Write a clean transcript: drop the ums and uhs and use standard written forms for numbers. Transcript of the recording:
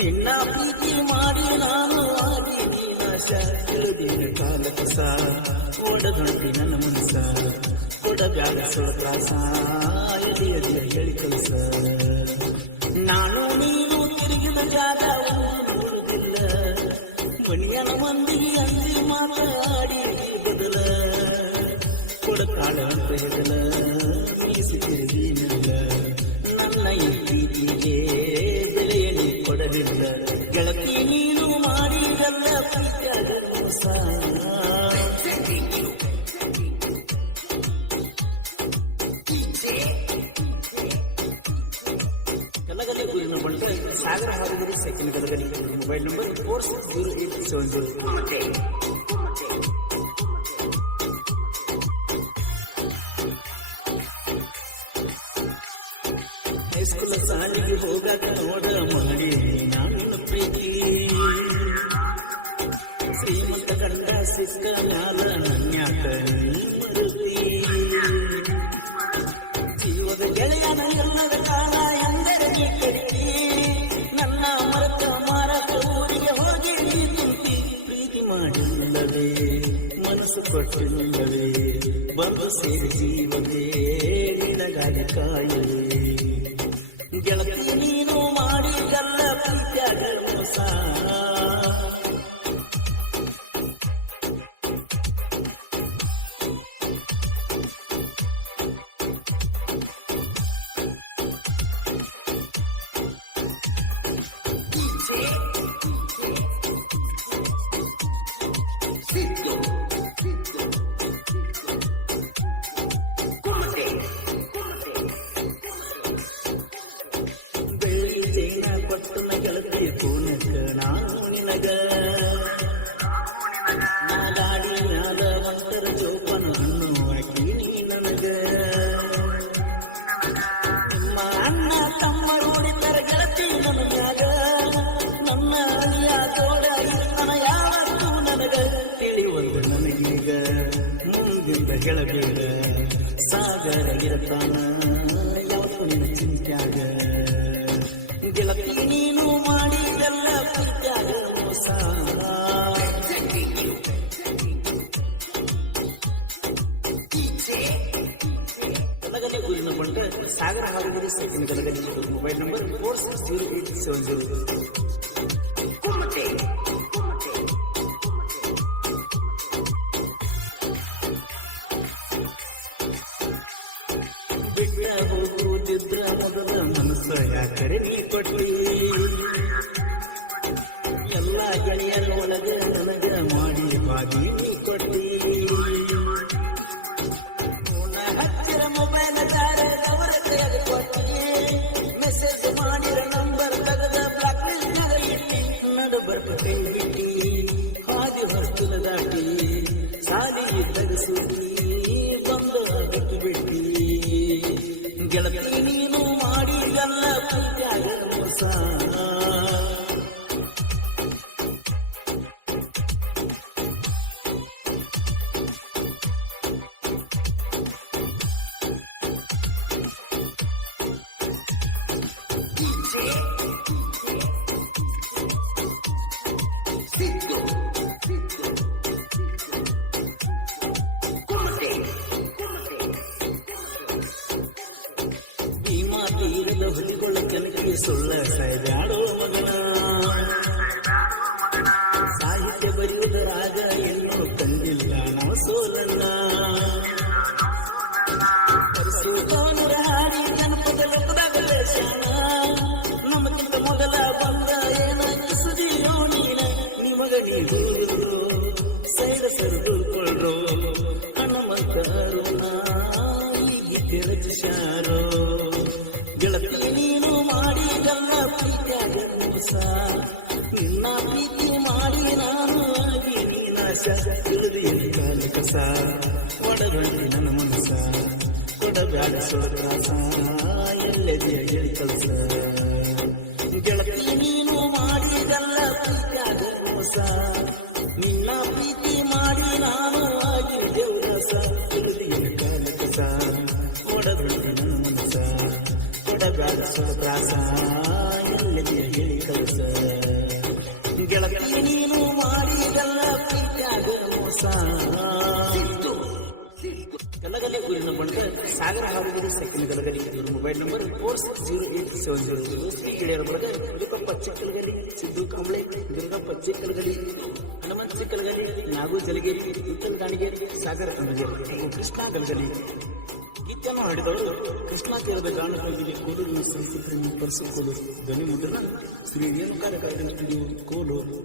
ನಿನ್ನ ಪ್ರೀತಿ ಮಾಡಿ ನಾನು ಆಗಿ ನೀನಾಶ ತಿಳಿದಿನ ಕಾಲ ಕಸ ಓಡದೊಂಟಿ ನನ್ನ ಮನಸ ಕೊಡಬ್ಯಾಡ ಸುಳಕಾಸ ಎದೆಯದಿಯ ಹೇಳಿ ಕಲಸ ನಾನು ನೀನು ತಿರುಗಿದ ಜಾಗ ಉಳಿದಿಲ್ಲ ಬಣಿಯನ ಮಂದಿಗೆ ಅಂದಿ ಮಾತಾಡಿ ಬದಲ ಕೊಡಕಾಳ ಅಂತ ಹೆದಲ ಮೀಸಿ ತಿರುಗಿನಿಲ್ಲ ನನ್ನ ಈ ಪ್ರೀತಿಗೆ ಬೆಲೆಯನ್ನು ಕೊಡಲಿಲ್ಲ ಗೆಳತಿ ನೀನು ಮಾಡಿದಲ್ಲ ಪ್ರೀತಿಯಾದ ಮೋಸ ಕಲಗಲಿ ಗುರಿನ ಬಂಡ ಸಾಗರ ಹಾರುಗರಿ ಸೆಕೆಂಡ್ ಕಲಗಲಿ ಮೊಬೈಲ್ ನಂಬರ್ 460870 ಹೈಸ್ಕೂಲ್ ಸಾಲಿಗೆ ಹೋಗಾಕ ನೋಡ ಮಾಡಿ ನಾನು ಪ್ರೀತಿ ಶ್ರೀಮಂತ ಕಂಡ ಸಿಕ್ಕ ಮ್ಯಾಲ ನನ್ಯಾಕ ಜೀವದ ಗೆಳೆಯನ ಎಲ್ಲದ ಕಾಲ ಎಂದರೆ ಕಡಿಕೆ ನನ್ನ ಮರತ ಮಾರಕ ಊರಿಗೆ ಹೋಗಿ ತುಂಬಿ ಪ್ರೀತಿ ಮಾಡಿಲ್ಲವೇ ಮನಸ್ಸು ಕೊಟ್ಟಿಲ್ಲವೇ ಬಂದು ಸೇರಿ ಜೀವವೇ ನಿನಗಾಗಿ ಕಾಯುವೆ ಗೆಳತಿ ನೀನು ಮಾಡಿದಲ್ಲ ಪ್ರೀತಿಯಾದ ಮೋಸ ಕೊಟ್ಟನ ಗೆಳತಿ ಪೂನಕ ನಾನು ನಿನಗ ನಾ ಗಾಡಿ ಮ್ಯಾಲ ಒಂದರ ಜೋಪನ ಹಣ್ಣು ಹಾಕಿ ನೀ ನನಗ ನಿಮ್ಮ ಅಣ್ಣ ತಮ್ಮ ನೋಡಿದರ ಗೆಳತಿ ನನಗಾಗ ನನ್ನ ಅಳಿಯ ತೋಡ ನನ್ನ ಯಾವತ್ತೂ ನನಗ ತಿಳಿಯುವುದು ನನಗೀಗ ಮುಂದಿಂದ ಹೇಳಬೇಡ ಸಾಗರ ಇರತಾನ ಯಾವತ್ತು ನಿನ್ನ ಚಿಂತ್ಯಾಗ ಗೆಳತಿ ನೀನು ಮಾಡಿದೆಲ್ಲ ಪ್ರೀತಿಯಾದ ಮೋಸ ಕಲಗಲಿ ಗುರಿನ ಬಂಡ ಸಾಗರ ಹಾರುಗರಿ ಸೆಕೆಂಡ್ ಕಲಗಲಿ ಮೊಬೈಲ್ ನಂಬರ್ 460870 ಬಿಟ್ಟ ಹೋಗುತ್ತಿದ್ರ ಮೊದಲ ಮನಸ್ಸ ಯಾಕರೆ ನೀ ಕೊಟ್ಟಿ ಎಲ್ಲ ಗೆಳೆಯರ ಒಳಗ ನನಗ ಮಾಡಿ ಬಾಗಿ ನೀ ಕೊಟ್ಟಿ ಹತ್ತಿರ ಮೊಬೈಲ್ ದಾರದವರ ಕೈಯಾಗ ಕೊಟ್ಟಿ ಮೆಸೇಜ್ ಮಾಡಿರ ನಂಬರ್ ತೆಗೆದ ಬ್ಲಾಕ್ ಲಿಸ್ಟ್ನಾಗ ಇಟ್ಟಿ ನಡಬರ್ಕ ಕೈ ಬಿಟ್ಟಿ ಹಾದಿ ಹೊಸ್ತದ ದಾಟಿ ಸಾಲಿಗೆ ತಗಸುತ್ತಿ ಬಂದು ಬಿಟ್ಟು ಬಿಟ್ಟಿ ಗೆಳತಿ ನೀನು ಮಾಡಿದಲ್ಲ ಪ್ರೀತಿಯಾದ ಮೋಸ ಹುಲಿಗಳ ಕೆನಕಿ ಸುಳ್ಳ ಸಾಯ್ದಾಡೋ ಮಗನ ಸಾಹಿತ್ಯ ಬರೆಯುವುದ ರಾಗ ಎಲ್ಲೂ ತಂದಿಲ್ಲ ನಾವು ಸೋಲಲ್ಲ ಪರಿಸೂತವನರ ಹಾಡಿ ಜನಪದ ಲೋಕದಾಗಲೇ ಶಾನ ನಮಗಿಂತ ಮೊದಲ ಬಂದ ಏನ ಸುದಿಯೋ ನೀನ ನಿಮಗ ನೀವು ಸೈಡ ಸರಿದುಕೊಳ್ಳೋ ಹನುಮಂತರು ಹೀಗೆ ರಚಿಸಾರೋ ಗೆಳತಿ ನೀನು ಮಾಡಿದಲ್ಲ ಪ್ರೀತಿಯಾದ ಮೋಸ ನಿನ್ನ ಪ್ರೀತಿ ಮಾಡಿ ನಾನು ಆಗಿ ನೀನಾಶ ತಿಳಿದಿಯಲ್ಲಿ ಕಾಲ ಕಸ ಒಡಗಂಟಿ ನನ್ನ ಮನಸ ಕೊಡಬ್ಯಾಡ ಸುಳಕಾಸ ಎಲ್ಲೆದೆಯ ಹೇಳಿ ಕಲಸ ಗೆಳತಿ ನೀನು ಮಾಡಿದಲ್ಲ ಪ್ರೀತಿಯಾದ ಮೋಸ ನಿನ್ನ ಪ್ರೀತಿ ಮಾಡಿ ನಾನು ಆಗಿ ದೇವರಸ ತಿಳಿದಿಯಲ್ಲಿ ಕಾಲ ಕಸ ಒಡಗಂಟಿ ನನ್ನ ಮನಸ ಕೊಡಬ್ಯಾಡ ಸುಳಕಾಸ ಎಲ್ಲೆದೆಯ ಹೇಳಿ ಕಲಸ ಬಂಟ ಸಾಗರ ಹಾಲುಗಿರಿ ಸೆಕೆಂಡ್ ಗಲಗಲಿ. ಇವ್ರ ಮೊಬೈಲ್ ನಂಬರ್ 460870. ಶ್ರೀ ಗೆಳೆಯರ ಬಳಗ ದುರ್ಗಪ್ಪ ಚಿಕ್ಕಲಗಲಿ, ಸಿದ್ದು ಕಂಬಳೆ, ದುರ್ಗಪ್ಪ ಚಿಕ್ಕಲಗಲಿ, ಹನುಮಂತ ಚಿಕ್ಕಲಗಲಿ, ನಾಗು ಜಲಗೇರಿ, ವಿಠಲ್ ಗಾಣಿಗೇರಿ, ಸಾಗರ ಕಂಬಗೇರಿ ಹಾಗೂ ಕೃಷ್ಣ ಗಲಗಲಿ. ಗೀತೆಯನ್ನು ಹಾಡಿದವರು ಕೃಷ್ಣಾ ತೀರದ ಗ್ರಾಮದಲ್ಲಿ ಕೋಲೂರಿನ ಸಂಸ್ಕೃತಿಯನ್ನು ಪರಿಸಿಕೊಳ್ಳಲು ಧ್ವನಿ ಮುದ್ರಣ ಶ್ರೀ ರೇಣುಕಾರ ಸ್ಟುಡಿಯೋ ಕೋಲೂರು.